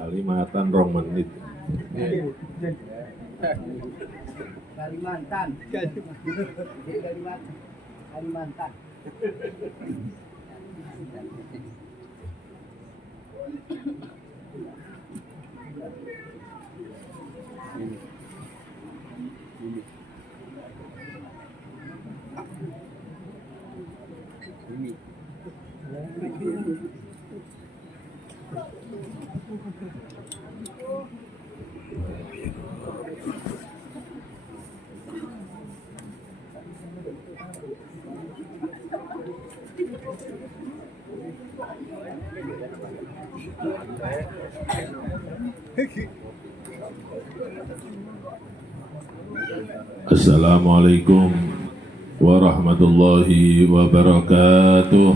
Kalimantan 2 menit. Kalimantan. Kalimantan. Assalamualaikum warahmatullahi wabarakatuh.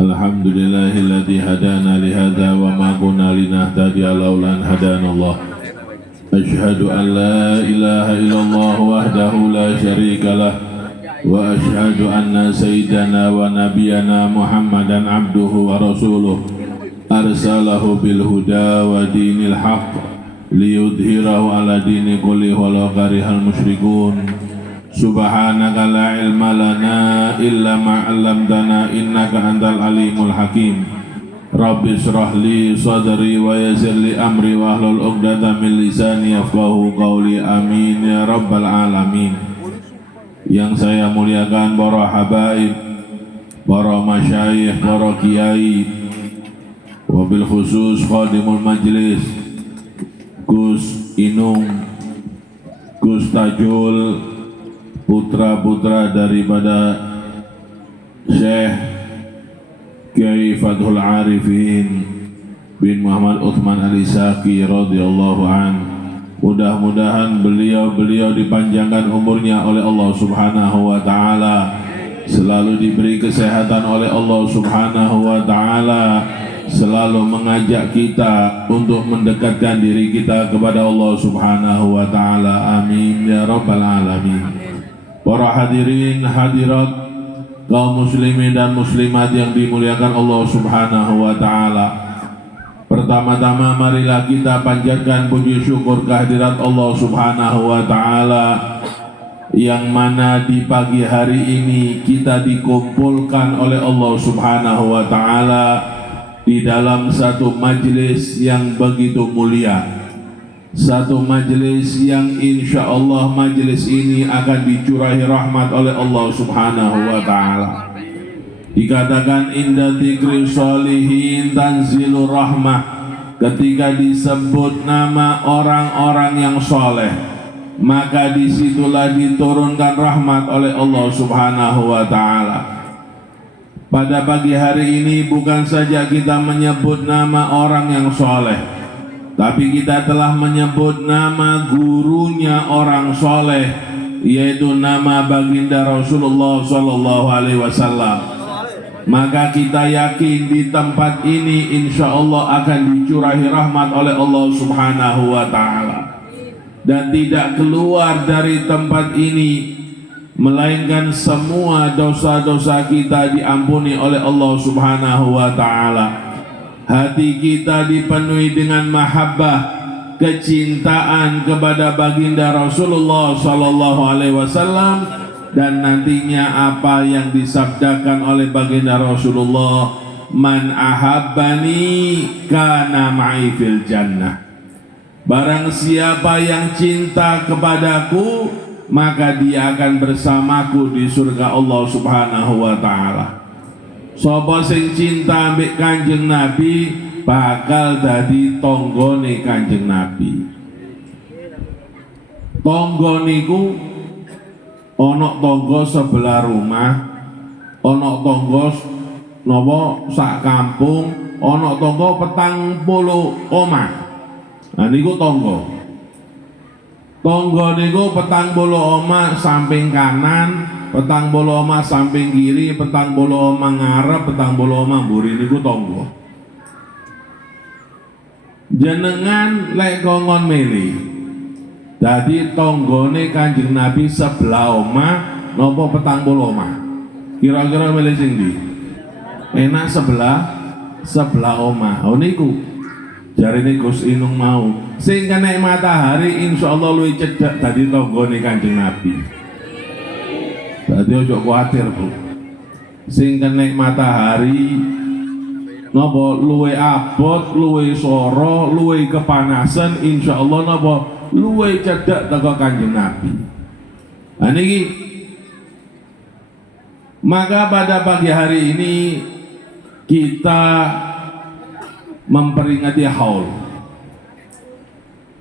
Alhamdulillahilladzi hadana lihadza wa ma kunna linahtadiya laula an hadanallah. Asyhadu an la ilaha illallah wahdahu la syarikalah wa asyhadu anna sayyidana wa nabiyyana Muhammadan abduhu wa rasuluh arsalahu bil huda wa dinil haqq liyudhhirahu ala dini kulli walau karihal musyrikun. Subhanaka la ilma lana illa ma 'allamtana innaka antal alimul hakim. Rabbi shrah li sadri wa yassir li amri wa hlul 'uqdatam min lisani yafqahu qawli. Amin ya rabbal alamin. Yang saya muliakan para habaib, para masyayikh, para kiai, wabil khusus khadimul majlis Gus Inung, Gus Tajul, putra-putra daripada Syekh Kiai Fathul Arifin bin Muhammad Uthman Al-Isaki radhiyallahu an. Mudah-mudahan beliau dipanjangkan umurnya oleh Allah Subhanahu wa taala, selalu diberi kesehatan oleh Allah Subhanahu wa taala, selalu mengajak kita untuk mendekatkan diri kita kepada Allah Subhanahu wa taala. Amin ya rabbal alamin. Para hadirin hadirat, kaum muslimin dan muslimat yang dimuliakan Allah Subhanahu wa taala. Pertama-tama marilah kita panjatkan puji syukur kehadirat Allah Subhanahu wa taala, yang mana di pagi hari ini kita dikumpulkan oleh Allah Subhanahu wa taala di dalam satu majelis yang begitu mulia, satu majelis yang insya Allah majelis ini akan dicurahi rahmat oleh Allah Subhanahu wa taala. Dikatakan inda dzikri sholihin tanzilur rahmah, ketika disebut nama orang-orang yang soleh, maka disitulah diturunkan rahmat oleh Allah Subhanahu wa ta'ala. Pada pagi hari ini bukan saja kita menyebut nama orang yang soleh, tapi kita telah menyebut nama gurunya orang soleh, yaitu nama baginda Rasulullah Sallallahu Alaihi Wasallam. Maka kita yakin di tempat ini insya Allah akan dicurahi rahmat oleh Allah Subhanahu wa ta'ala, dan tidak keluar dari tempat ini melainkan semua dosa-dosa kita diampuni oleh Allah Subhanahu wa ta'ala. Hati kita dipenuhi dengan mahabbah, kecintaan kepada baginda Rasulullah Sallallahu Alaihi Wasallam, dan nantinya apa yang disabdakan oleh baginda Rasulullah, man ahabbani kana ma'i fil jannah. Barang siapa yang cinta kepadaku, maka dia akan bersamaku di surga Allah Subhanahu wa ta'ala. Sapa sing cinta ambek Kanjeng Nabi bakal dadi tonggone Kanjeng Nabi. Tonggo niku ono tonggo sebelah rumah, ono tonggo nopo sak kampung, ono tonggo 40 omah. Nah niku tonggo. Tonggo niku 40 omah samping kanan, 40 omah samping kiri, 40 omah ngarep, 40 omah mburi niku tonggo. Jenengan lek kongon milih. Dadi tonggone Kanjeng Nabi sebelah omah nopo 40 omah. Kira-kira milih sing ndi? Enak sebelah omah. Oh niku jarine Gus Inung mau sing kena matahari insyaallah luwih cedhak dadi tanggane Kanjeng Nabi. Dadi ojo kuwatir, Bu. Sing kena matahari napa luwih abot, luwih sora, luwih kepanasan insyaallah napa luwih cedhak teko Kanjeng Nabi. Nah niki maka pada pagi hari ini kita memperingati haul.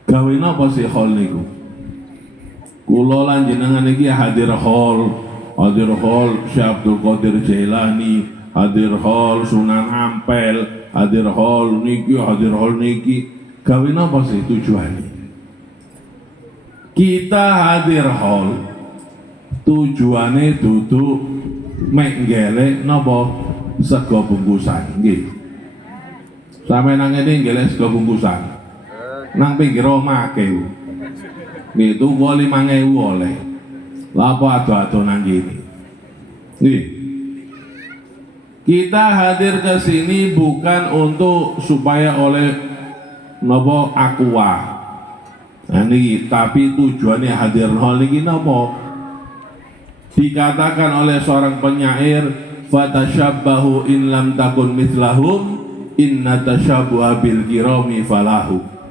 Gawe napa sih haul niku? Kula lan jenengan iki hadir haul Syekh Abdul Qadir Jailani, hadir haul Sunan Ampel, hadir haul niki. Gawe napa sih tujuane? Kita hadir haul tujuane duduk mek ngelek napa sego bungkusan nggih. Sampai nang ini ngelek sego bungkusan nang pinggir omah ke itu gua 5.000 oleh lapo ado-ado nang gini nih. Kita hadir ke sini bukan untuk supaya oleh nopo aqua nah niki, tapi tujuannya hadir hal niki nopo dikatakan oleh seorang penyair fatashabbahu in lam takun mithlahum inna tashabbuha bil kirami falahu.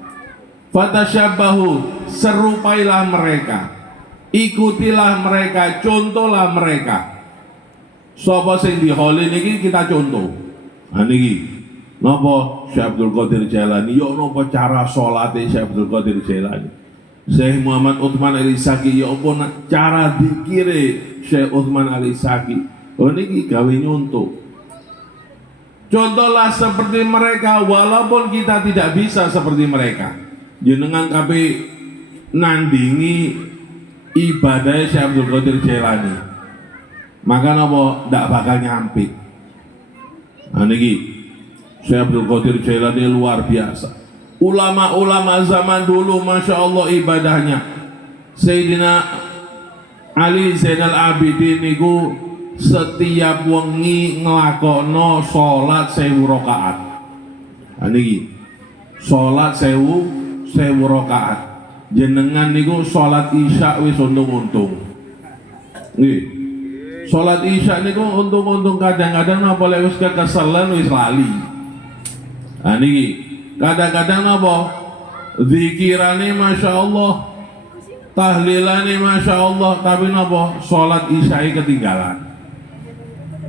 Fatashabbahu, serupailah mereka, ikutilah mereka, contohlah mereka. Sapa sing diholi niki kita contoh. Nah niki napa Syekh Abdul Qadir Jailani, yo napa cara salate Syekh Abdul Qadir Jailani. Syekh Muhammad Utsman Al-Isaki, yo apa cara dikire Syekh Utsman Al-Isaki. Oh niki gawe nyontoh. Contohlah seperti mereka walaupun kita tidak bisa seperti mereka. Jenengan kabeh nandingi ibadah Syekh Abdul Qadir Jailani. Maka napa ndak bakal nyampe. Nah niki Syekh Abdul Qadir Jailani luar biasa. Ulama-ulama zaman dulu Masya Allah ibadahnya. Sayyidina Ali Zainal Abidin niku setiap wengi nglakono salat 1000 rakaat. Nah niki salat 1000 rakaat. Jenengan niku salat Isya wis untung-untung. Nggih. Salat Isya niku untung-untung kadang-kadang napa lek wis kekeselan wis lali. Nah niki kadang-kadang napa zikirane Masya Allah, tahlilane Masya Allah, tapi napa salat Isya ketinggalan.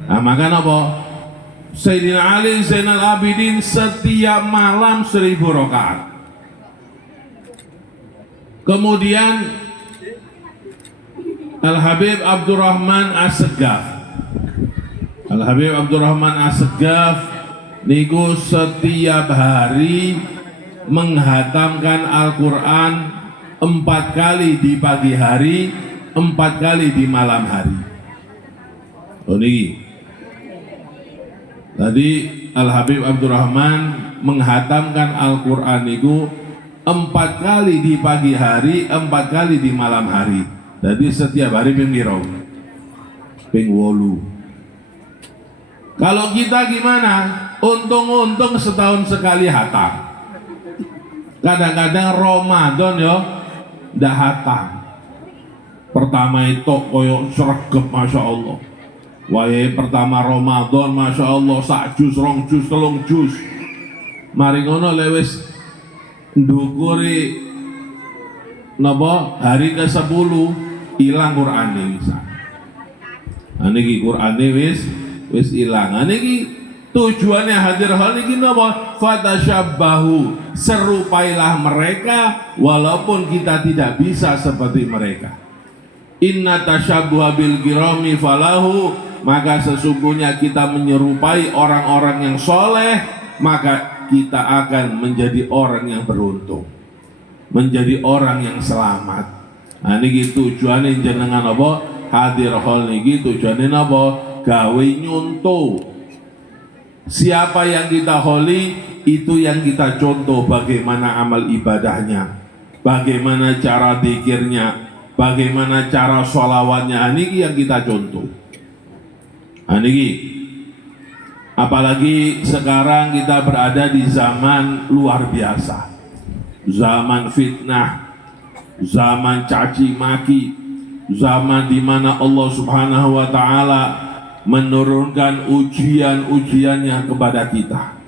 Nah maka napa Sayyidina Ali Zainal Abidin setiap malam 1000 rakaat. Kemudian Al-Habib Abdurrahman As-Segaf, Al-Habib Abdurrahman As-Segaf niku setiap hari menghatamkan Al-Quran 4 kali di pagi hari, 4 kali di malam hari. Oh niki tadi Al-Habib Abdurrahman menghatamkan Al-Quran niku 4 kali di pagi hari, 4 kali di malam hari. Jadi setiap hari ping piro? Ping 8. Kalau kita gimana? Untung-untung setahun sekali hatam. Kadang-kadang Ramadan yo ndak hatam. Pertama itu koyo sregep Masya Allah. Wae pertama Ramadan Masya Allah sak jus, rong jus, telung jus. Mari ngono lewis ndukuri napa hari ke-10 ilang Qur'ane bisa. Nah niki Qur'ane wis ilang. Nah niki tujuannya hadir hal niki napa? Fatashabbahu, serupailah mereka walaupun kita tidak bisa seperti mereka. Inna tashabbuha bil kirami falahu, maka sesungguhnya kita menyerupai orang-orang yang soleh, maka kita akan menjadi orang yang beruntung. menjadi orang yang selamat. Nah niki tujuane jenengan apa hadir hall niki tujuane apa gawe nyonto. Siapa yang kita holi itu yang kita contoh bagaimana amal ibadahnya, bagaimana cara zikirnya, bagaimana cara sholawatnya. Niki yang kita contoh. Niki apalagi sekarang kita berada di zaman luar biasa, zaman fitnah, zaman caci maki, zaman di mana Allah Subhanahu wa taala menurunkan ujian-ujiannya kepada kita.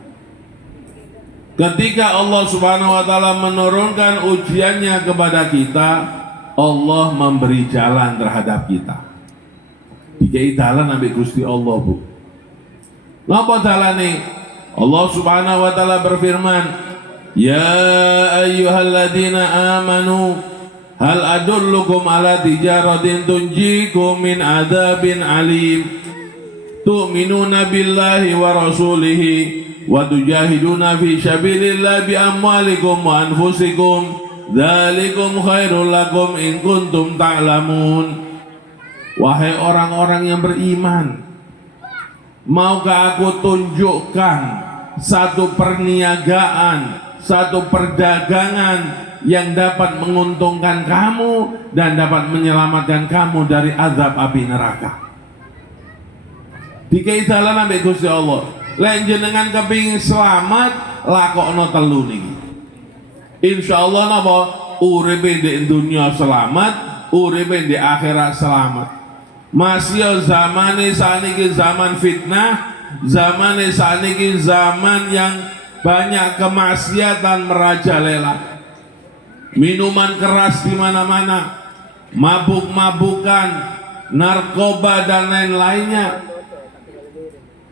Ketika Allah Subhanahu wa taala menurunkan ujiannya kepada kita, Allah memberi jalan terhadap kita. Dikai jalan ambil Gusti Allah, Bu. Napa dalane? Allah Subhanahu wa taala berfirman, "Ya ayyuhalladzina amanu hal adullukum ala tijaratin tunjikum min adzabin alim tu'minuna billahi wa rasulihi wa tujahiduna fi sabilillah bi amwalikum wa anfusikum dzalikum khairul lakum in kuntum ta'lamun." Wahai orang-orang yang beriman, maukah aku tunjukkan satu perniagaan, satu perdagangan yang dapat menguntungkan kamu dan dapat menyelamatkan kamu dari azab api neraka. Dikai dalan ambek Gusti Allah. Lain jenengan kepingin selamat, lakokno telu niki. Insyaallah napa uripe di dunia selamat, uripe di akhirat selamat. Masih zamane saniki zaman fitnah, zamane saniki zaman yang banyak kemaksiatan merajalela. Minuman keras di mana-mana, mabuk-mabukan, narkoba dan lain-lainnya.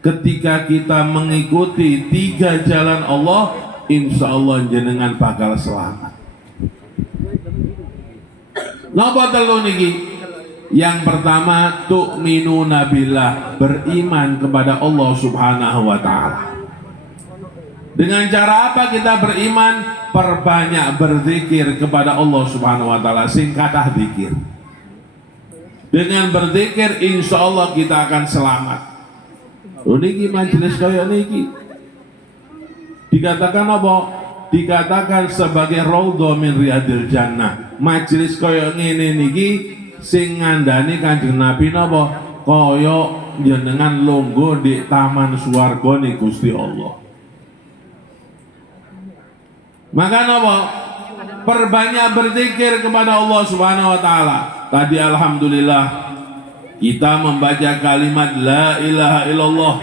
Ketika kita mengikuti 3 jalan Allah, insya Allah jenengan bakal selamat. Napa telu niki? Yang pertama, tu'minuna billah, beriman kepada Allah Subhanahu wa taala. Dengan cara apa kita beriman? Perbanyak berzikir kepada Allah Subhanahu wa taala, sing kathah zikir. Dengan berzikir insya Allah kita akan selamat. Niki majelis kaya niki dikatakan apa? Dikatakan sebagai raudhah min riyadil jannah. Majelis kaya ngene niki sing ngandani Kanjeng Nabi napa? Kaya jenengan longgo di taman swarga ning Gusti Allah. Maka napa? Perbanyak berzikir kepada Allah Subhanahu wa taala. Tadi alhamdulillah kita membaca kalimat la ilaha illallah.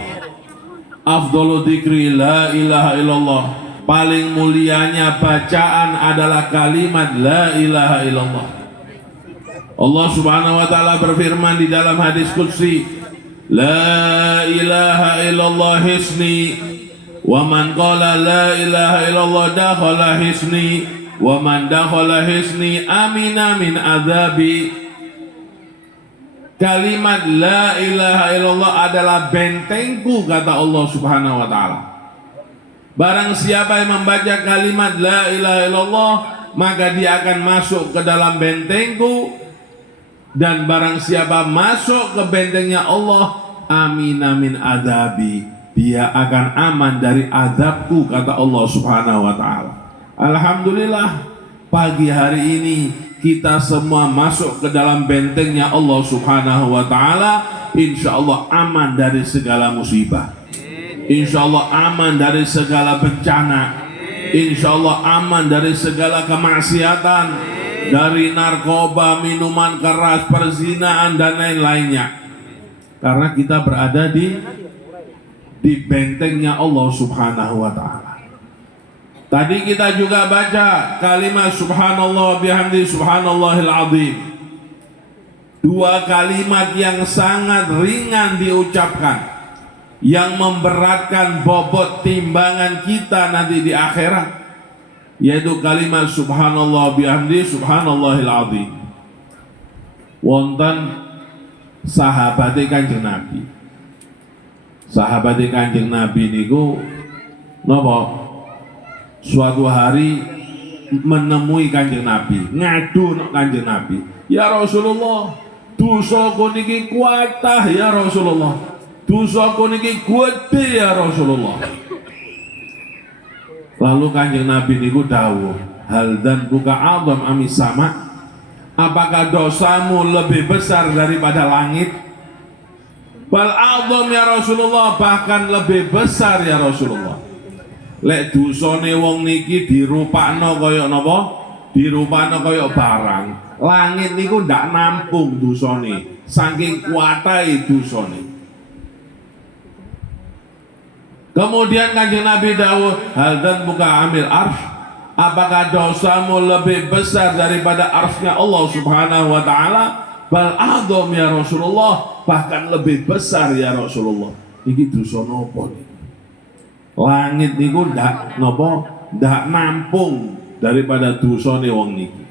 Afdhalu dzikri la ilaha illallah. Paling mulianya bacaan adalah kalimat la ilaha illallah. Allah Subhanahu wa taala berfirman di dalam hadis qudsi, la ilaha illallah hisni wa man qala la ilaha illallah dakhala hisni wa man dakhala hisni amina min adzabi. Kalimat la ilaha illallah adalah bentengku, kata Allah Subhanahu wa taala. Barang siapa yang membaca kalimat la ilaha illallah, maka dia akan masuk ke dalam bentengku. Dan barang siapa masuk ke bentengnya Allah, amina min adzabi, dia akan aman dari azabku, kata Allah Subhanahu wa taala. Alhamdulillah, pagi hari ini kita semua masuk ke dalam bentengnya Allah Subhanahu wa taala. Insya Allah aman dari segala musibah, insya Allah aman dari segala bencana, insya Allah aman dari segala kemaksiatan, dari narkoba, minuman keras, perzinaan dan lain-lainnya. Karena kita berada di bentengnya Allah Subhanahu wa taala. Tadi kita juga baca kalimat subhanallah bihamdi subhanallahil azim. 2 kalimat yang sangat ringan diucapkan, yang memberatkan bobot timbangan kita nanti di akhirat, yaitu kalimat subhanallah bihamdi subhanallahil azim. Wonten sahabate Kanjeng Nabi. Sahabate Kanjeng Nabi niku napa? Suatu hari menemui Kanjeng Nabi, ngadu nang Kanjeng Nabi. Ya Rasulullah, dosaku niki kuatah ya Rasulullah. Dosaku niki gede ya Rasulullah. Lalu Kanjeng Nabi niku dawuh, hal dan buka azam amis sama. Apakah dosamu lebih besar daripada langit? Bal azam ya Rasulullah, bahkan lebih besar ya Rasulullah. Lek dosane wong niki dirupakno kaya napa? Dirupakno kaya barang. Langit niku ndak nampung dosane, saking kuatai dosane. Kemudian Kanjeng Nabi dawuh, hal dan buka amil arsh, apakah dosamu lebih besar daripada arsy-Nya Allah Subhanahu wa taala? Bal a'dzam ya Rasulullah, bahkan lebih besar ya Rasulullah. Iki dosa napa niki? Langit niku ndak napa? Ndak nampung daripada dosane wong niki.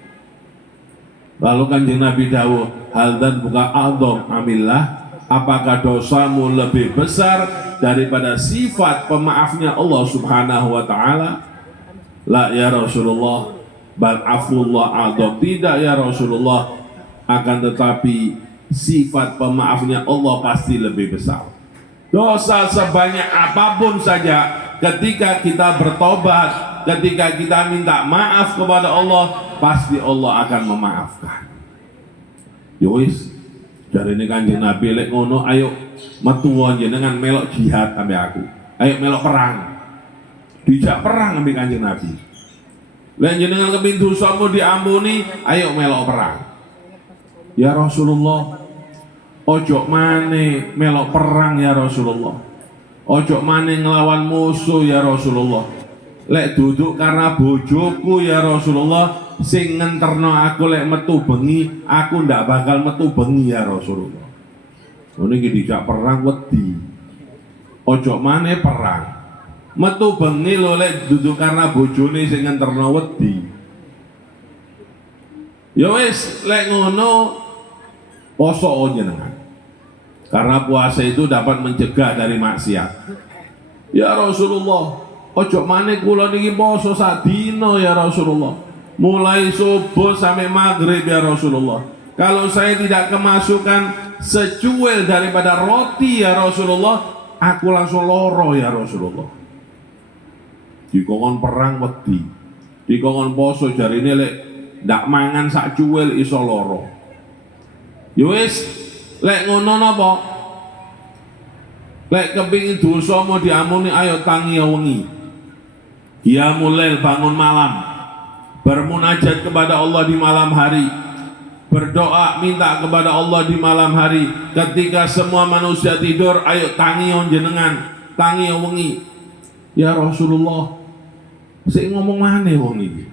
Lalu Kanjeng Nabi dawuh, hal dan buka a'dzam amillah, apakah dosamu lebih besar daripada sifat pemaafnya Allah Subhanahu wa taala? La ya Rasulullah, bal afullah a'dzam. Tidak ya Rasulullah, akan tetapi sifat pemaafnya Allah pasti lebih besar. Dosa sebanyak apapun saja, ketika kita bertobat, ketika kita minta maaf kepada Allah, pasti Allah akan memaafkan. Yowis, dari ini Kanjeng Nabi lek ngono, ayo metu jenengan melok jihad sampai aku. Ayo melok perang. Dijak perang sampai Kanjeng Nabi. Lek jenengan kepin dosamu diampuni, ayo melok perang. Ya Rasulullah, ojo mane melok perang ya Rasulullah. Ojo mane ngelawan musuh ya Rasulullah. Lek duduk karena bojoku ya Rasulullah, sing ngenterno aku lek metu bengi, aku ndak bakal metu bengi ya Rasulullah. Niki dijak perang wedi. Ojo mane perang. Metu bengi lho lek duduk karena bojone sing ngenterno wedi. Ya wis lek ngono poso jenengan. Karena puasa itu dapat mencegah dari maksiat. Ya Rasulullah, ojo maneh kula niki poso sadina ya Rasulullah. Mulai subuh sampai maghrib ya Rasulullah. Kalau saya tidak kemasukan secuil daripada roti ya Rasulullah, aku langsung loro ya Rasulullah. Dikongkon perang wedi, dikongkon poso jarine lek ndak mangan sak cuil iso loro. Yowis, lek ngono napa? Lek kepingin dosamu diampuni, ayo tangi wengi. Qiyamul lail, bangun malam, bermunajat kepada Allah di malam hari, berdoa minta kepada Allah di malam hari. Ketika semua manusia tidur, ayo tangi jenengan, tangi wengi. Ya Rasulullah, sik ngomong maneh wong iki.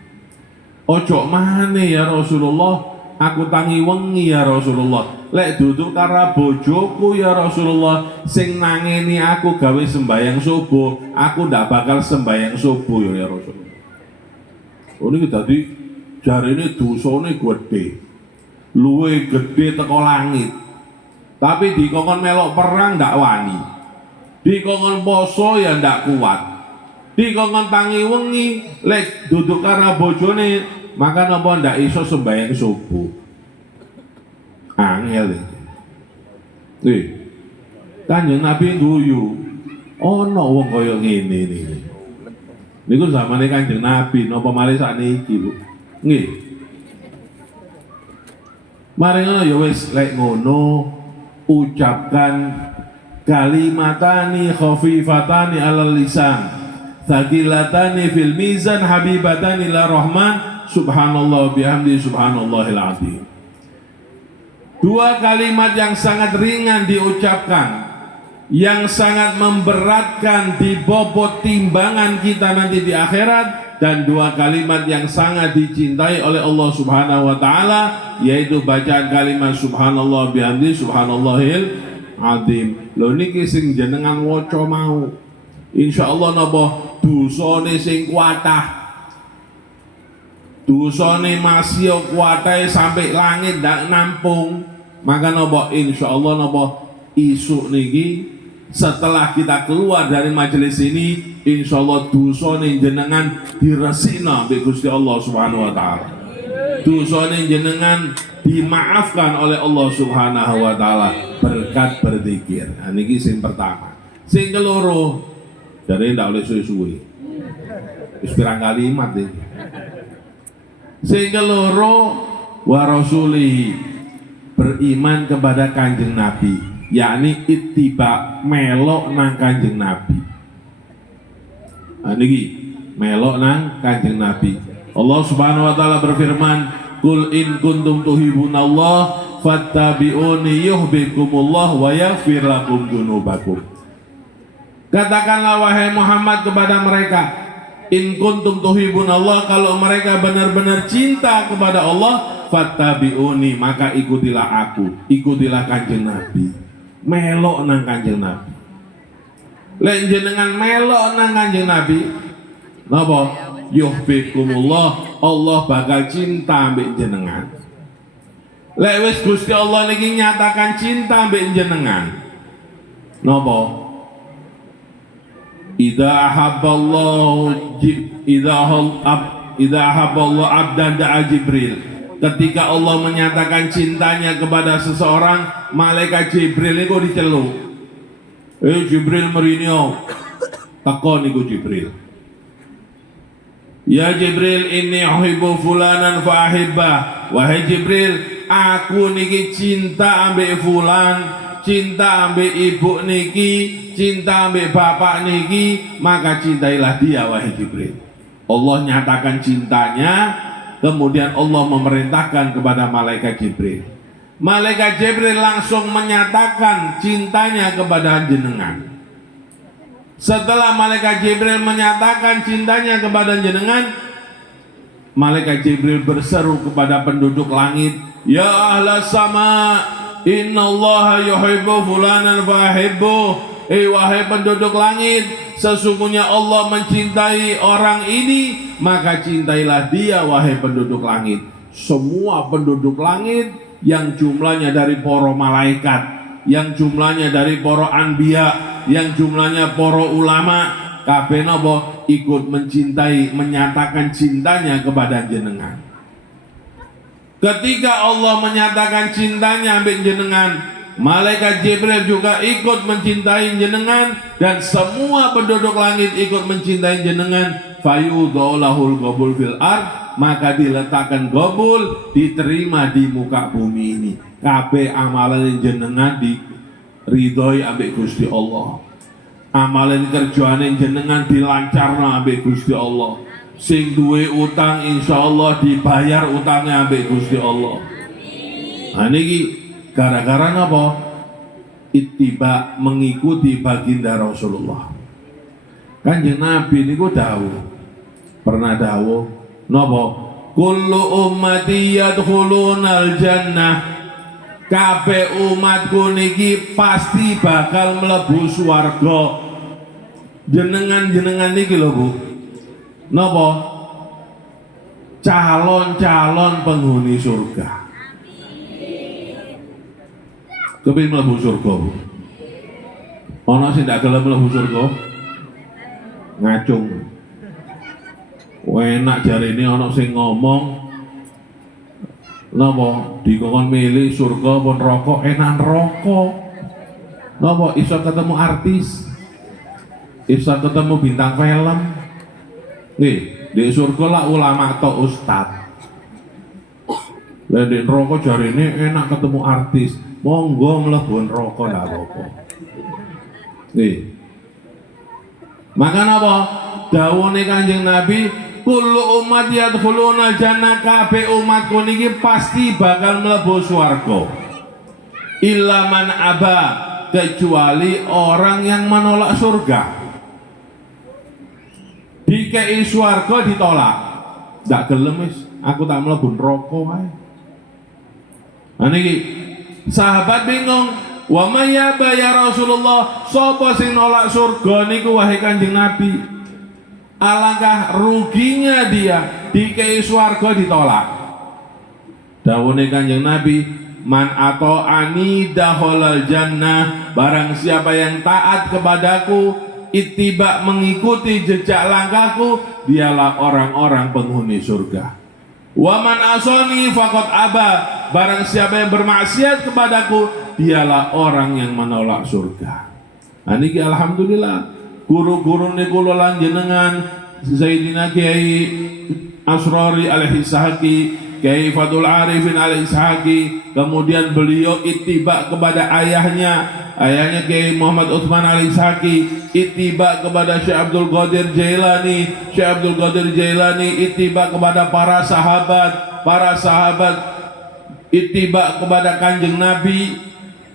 Ojo maneh ya Rasulullah, aku tangi wengi ya Rasulullah. Lek duduk karena bojoku ya Rasulullah, sing nangeni aku gawe sembahyang subuh, aku ndak bakal sembahyang subuh ya Rasulullah. Ini tadi jarine dosane gede, luwe gede teko langit. Tapi dikongkon melok perang ndak wani, dikongkon poso ya ndak kuat, dikongkon tangi wengi, lek duduk karena bojone, maka napa ndak iso sembahyang subuh. Angel iki. Kanjeng Nabi guyu. Ana wong kaya ngene niki. Niku zamane Kanjeng Nabi napa malih sakniki, Bu. Nggih. Mari ngono ya wis lek ngono ucapkan kalimatani khafifatani alal lisan, thaqilatani fil mizan, habibatani ila rahman, subhanallah bihamdi subhanallahil azim. Dua kalimat yang sangat ringan diucapkan, yang sangat memberatkan di bobot timbangan kita nanti di akhirat, dan dua kalimat yang sangat dicintai oleh Allah Subhanahu wa taala, yaitu bacaan kalimat subhanallah bihamdi subhanallahil azim. Lho niki sing jenengan waca mau, insyaallah napa dosane sing kuatah, dosane masih kuatahe sampai langit ndak nampung. Maka napa insyaallah napa isuk niki Setelah kita keluar dari majelis ini, insya Allah dosane jenengan diresina oleh Gusti Allah Subhanahu wa taala. Dosane jenengan dimaafkan oleh Allah Subhanahu wa taala berkat berzikir. Nah, niki sing pertama. Sing keloro, dari ndak oleh suwe-suwe. Wis pirang kalimat iki. Sing keloro, wa rasulihi, beriman kepada Kanjeng Nabi, yakni ittiba, melok nang Kanjeng Nabi. Nah, niki melok nang Kanjeng Nabi. Allah Subhanahu wa taala berfirman, "Qul in kuntum tuhibbunallah fattabi'uni yuhibbukumullah wa yaghfir lakum dzunubakum." Katakanlah wahai Muhammad kepada mereka, in kuntum tuhibbunallah, kalau mereka benar-benar cinta kepada Allah, fattabi'uni, maka ikutilah aku, ikutilah Kanjeng Nabi. Melok nang Kanjeng Nabi. Lek jenengan melok nang Kanjeng Nabi, napa? Yuhibbukumullah, Allah bakal cinta mbek jenengan. Lek wis Gusti Allah niki nyatakan cinta mbek jenengan, napa? Idza ahabballahu abdan da'a Jibril. Ketika Allah menyatakan cintanya kepada seseorang, malaikat Jibril itu diceluk. Jibril merinio, takon niku Jibril. Ya Jibril, inni uhibbu fulanan fa ahibbah. Wahai Jibril, aku niki cinta ambek fulan, cinta ambek ibu niki, cinta ambek bapak niki, maka cintailah dia wahai Jibril. Allah nyatakan cintanya, kemudian Allah memerintahkan kepada malaikat Jibril. Malaikat Jibril langsung menyatakan cintanya kepada jenengan. Setelah malaikat Jibril menyatakan cintanya kepada jenengan, malaikat Jibril berseru kepada penduduk langit, ya ahlas sama, innallaha yuhibbu fulanan fahibbu. Wahai penduduk langit, sesungguhnya Allah mencintai orang ini, maka cintailah dia wahai penduduk langit. Semua penduduk langit yang jumlahnya dari para malaikat, yang jumlahnya dari para anbiya, yang jumlahnya para ulama, kabeh napa ikut mencintai, menyatakan cintanya kepada jenengan. Ketika Allah menyatakan cintanya ambek jenengan, malaikat Jibril juga ikut mencintai jenengan, dan semua penduduk langit ikut mencintai jenengan. Fayudhulahul qabul fil ard, maka diletakkan qabul, diterima di muka bumi ini. Kabeh amalan jenengan diridhoi ambek Gusti Allah. Amalan kerjaan jenengan dilancarno ambek Gusti Allah. Sing duwe utang insyaallah dibayar utangnya ambek Gusti Allah. Nah niki gara-gara napa? Ittiba, mengikuti baginda Rasulullah. Kanjeng Nabi niku dawuh, pernah dawuh napa? Kullu ummati yadkhulunal jannah, kabeh umatku niki pasti bakal mlebu swarga. Jenengan niki lho Bu, napa? Calon-calon penghuni surga. Kepin mlebu surga. Ana sing ndak gelem mlebu surga? Ngacung. Enak jarine ana sing ngomong napa dikon milih surga apa neraka, enak neraka. Napa iso ketemu artis, iso ketemu bintang film. Nggih, di surga lah ulama atau ustad. Lah di neraka jarine enak ketemu artis. Monggo mlebu neraka ndak apa-apa. Nggih. Maka napa dawuhe Kanjeng Nabi, kullu umat yadkhuluna jannah, kabeh umatku niki pasti bakal mlebu swarga. Illa man aba, kecuali orang yang menolak surga. Dikei swarga ditolak. Ndak gelem wis, aku tak mlebu neraka wae. Nah niki sahabat bingung, wa may yaba ya Rasulullah, sapa sing nolak surga niku wahai Kanjeng Nabi? Alangkah ruginya dia, dikei swarga ditolak. Dawuhe Kanjeng Nabi, Man ata'ani dakhalal jannah, barang siapa yang taat kepadaku, ittiba mengikuti jejak langkahku, dialah orang-orang penghuni surga. Wa man asani faqad aba, barang siapa yang bermaksiat kepadaku, dialah orang yang menolak surga. Niki alhamdulillah guru-guru niku lan jenengan Sayyidina Kiai Asrori Al-Ishaqi, Kiai Fathul Arifin Al-Ishaqi, kemudian beliau ittiba kepada ayahnya Kiai Muhammad Utsman Al-Ishaqi, ittiba kepada Syekh Abdul Qadir Jailani, Syekh Abdul Qadir Jailani ittiba kepada para sahabat ittiba kepada Kanjeng Nabi,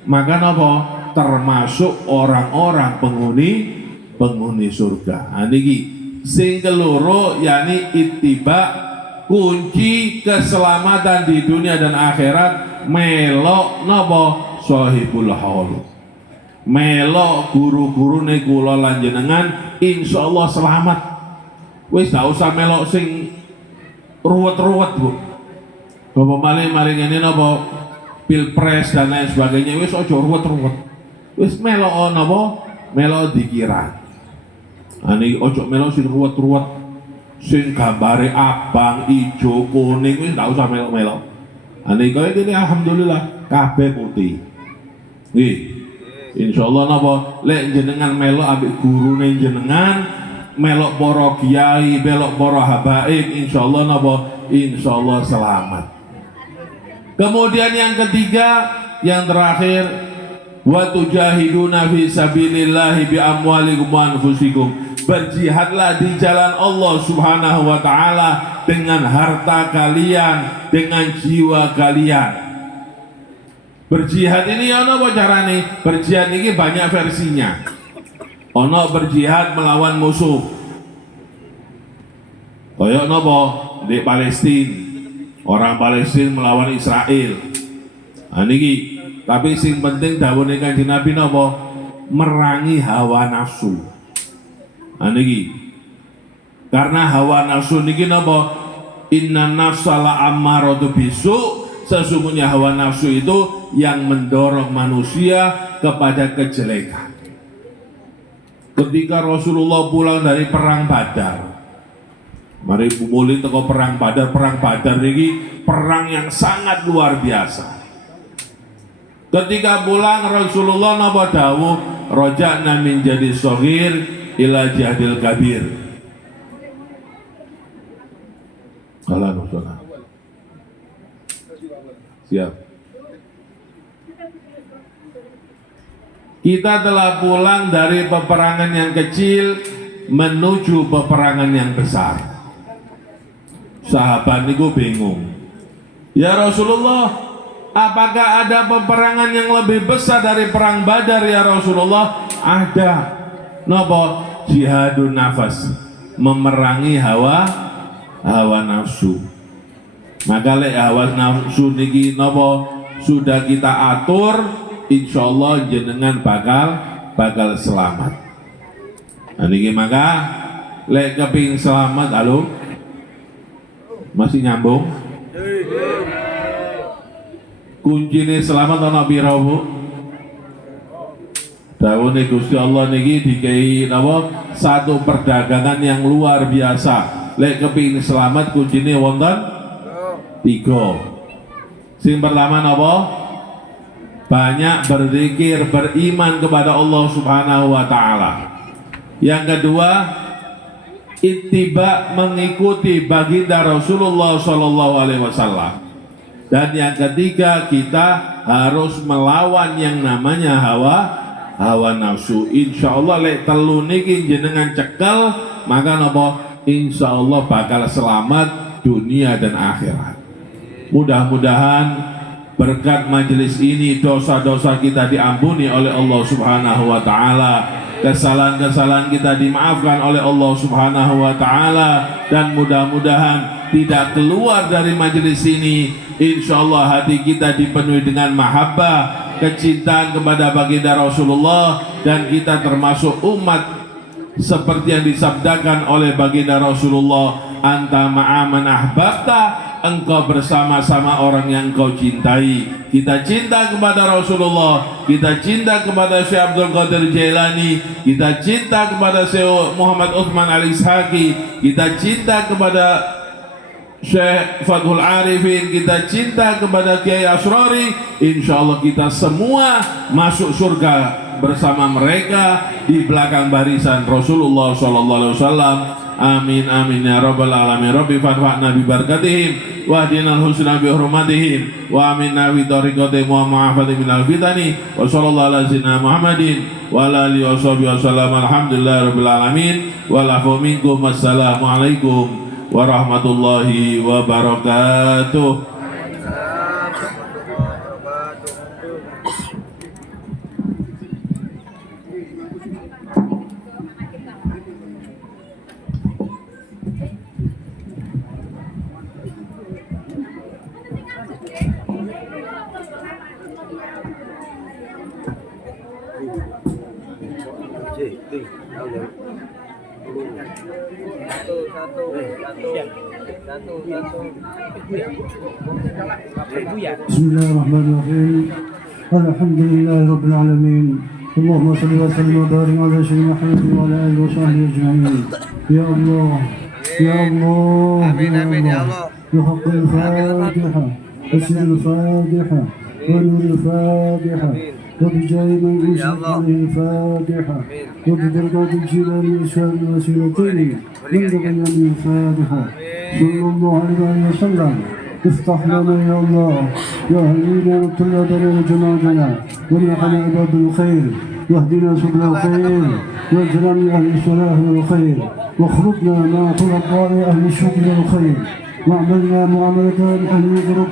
maka napa termasuk orang-orang penghuni surga. Niki sing keloro yani ittiba, kunci keselamatan di dunia dan akhirat melok napa sahibul haul, melok guru-guru kula lan jenengan insyaallah selamat. Wis gak usah melok sing ruwet-ruwet Bu, bapak maling ini napa pilpres dan lain sebagainya, wis aja ruwet-ruwet, wis melok napa melok dikiran. Ani ojo melok sing ruwet-ruwet, sing gambare abang, ijo, kuning, wis gak usah melok-melok. Ani kaya gini alhamdulillah kabeh putih. Nggih. Insyaallah napa lek jenengan melok ambek gurune jenengan, melok para kiai, melok para habaib, insyaallah napa insyaallah selamat. Kemudian yang ketiga, yang terakhir, wa tujahiduna fi sabilillahi bi amwalikum wa anfusikum, berjihadlah di jalan Allah Subhanahu wa taala dengan harta kalian, dengan jiwa kalian. Berjihad ini ono apa carane? Berjihad ini banyak versinya. Ono berjihad melawan musuh. Kaya napa di Palestina, orang Palestina melawan Israel. Niki tapi sing penting dawuhe Kanjeng Nabi napa? Merangi hawa nafsu. Niki karena hawa nafsu niki napa? Inna nafsala ammaratu bisu, sesungguhnya hawa nafsu itu yang mendorong manusia kepada kejelekan. Ketika Rasulullah pulang dari perang Badar, mari mulai teko perang Badar ini perang yang sangat luar biasa. Ketika pulang Rasulullah napa dawuh, roja'na min jadi shogir ila jadil kabir. Alhamdulillah. Siap. Kita telah pulang dari peperangan yang kecil menuju peperangan yang besar. Sahabat niku bingung. Ya Rasulullah, apakah ada peperangan yang lebih besar dari perang Badar ya Rasulullah? Ada. Napa? Jihadun nafas, memerangi hawa nafsu. Maka lek hawa nafsu niki napa sudah kita atur, insyaallah jenengan bakal selamat. Niki maka lek keping selamat, halo masih nyambung? Kuncine selamat ana pira Bu? Dawuhe Gusti Allah niki dikai napa satu perdagangan yang luar biasa. Lek keping selamat kuncine wonten 3. Sing pertama napa? Banyak berzikir, beriman kepada Allah Subhanahu wa taala. Yang kedua, ittiba, mengikuti baginda Rasulullah sallallahu alaihi wasallam. Dan yang ketiga, kita harus melawan yang namanya hawa nafsu. Insyaallah lek telu niki jenengan cekel, maka napa insyaallah bakal selamat dunia dan akhirat. Mudah-mudahan berkat majelis ini dosa-dosa kita diampuni oleh Allah Subhanahu wa taala, kesalahan-kesalahan kita dimaafkan oleh Allah Subhanahu wa taala, dan mudah-mudahan tidak keluar dari majelis ini insyaallah hati kita dipenuhi dengan mahabbah, kecintaan kepada baginda Rasulullah, dan kita termasuk umat seperti yang disabdakan oleh baginda Rasulullah, anta ma'aman ahbabta engkau bersama-sama orang yang engkau cintai. Kita cinta kepada Rasulullah, kita cinta kepada Syekh Abdul Qadir Jailani, kita cinta kepada Syekh Muhammad Utsman Al-Ishaqi, kita cinta kepada Syekh Fathul Arifin, kita cinta kepada Kiai Asrari. Insya Allah kita semua masuk surga bersama mereka di belakang barisan Rasulullah SAW. Amin amin ya rabbal alamin. Rabbi fanfa'na bi barakatihim wa hdinal husna bi hurmatihim wa aminna bi tariqatihim wa ma'afati minal fitani wa sallallahu ala sayyidina Muhammadin wa ala alihi wa sahbihi wa sallam. Alhamdulillah rabbil alamin wa lafu minkum. Assalamu alaikum warahmatullahi wabarakatuh. Bismillahirrahmanirrahim. Alhamdulillah rabbil alamin. Allahumma salli wa sallim wa barik ala sayyidina Muhammad wa ala alihi wa sahbihi ajma'in. Ya Allah, ya Allah, amin amin ya Allah. Ya haqqul Fatiha, asrul Fatiha, wa nurul Fatiha. وبجاه من أنزل عليه الفاتحة وبدرجات الجلال والإسلام وسيلتين من قبل الفاتحة صلى الله عليه وسلم. افتح لنا يا الله يا هدينا وطلابنا وجماعتنا ونحن عباد الخير واهدنا سبل الخير واجعلنا من أهل الصلاح والخير واخرجنا مع خلطاء أهل الشكر والخير واعملنا معاملة أهل الغرب